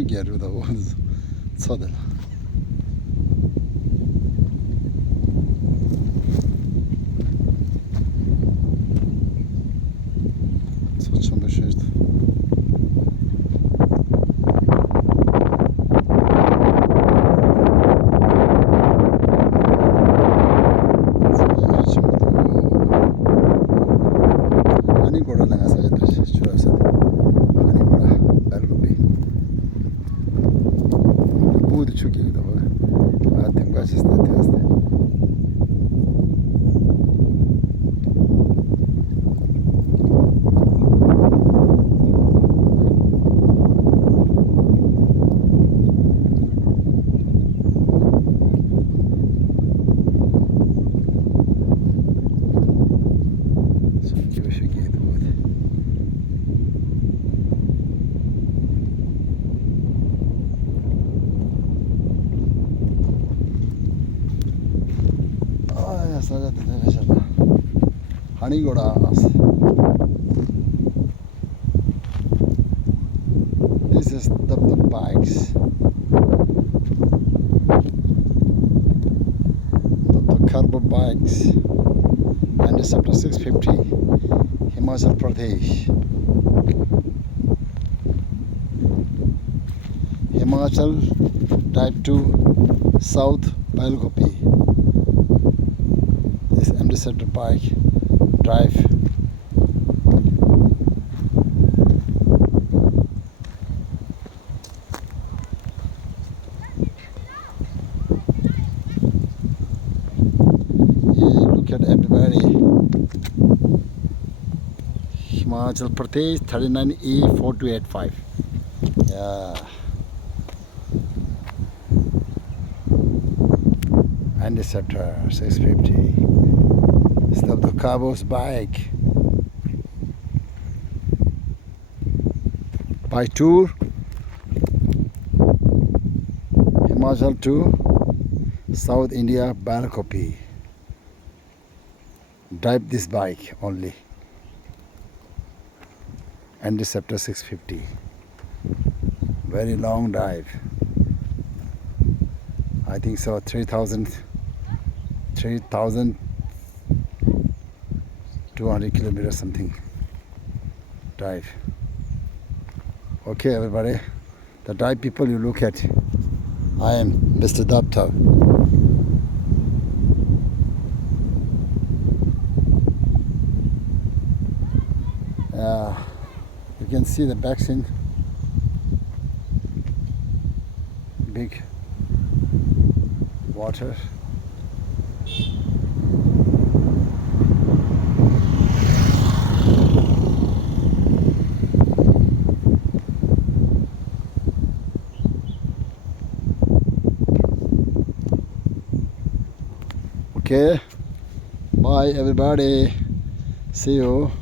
축이야루다 오면서 쳐들. 소천 beschäftigt. Ani koda laga sa jatra chura sa. Ani koda balgopi. Budu chuki da ba. Atem gachis da te. Hanigodas. This is the bikes. The carbo bikes. And it's up to 650. Himachal Pradesh. Himachal Type 2 South Balgopi. This MT-Center bike drive. Yeah, look at everybody. Himachal Pradesh 39E4285. Yeah. And the Scepter 650. Stop the Cabos bike. By tour Himachal to South India Balgopi. Drive this bike only. And the Scepter 650. Very long drive. I think so 3,200 kilometers something drive. Okay everybody, the drive people you look at. I am Mr. Dabtav. You can see the backswing. Big water. Okay, bye everybody, see you.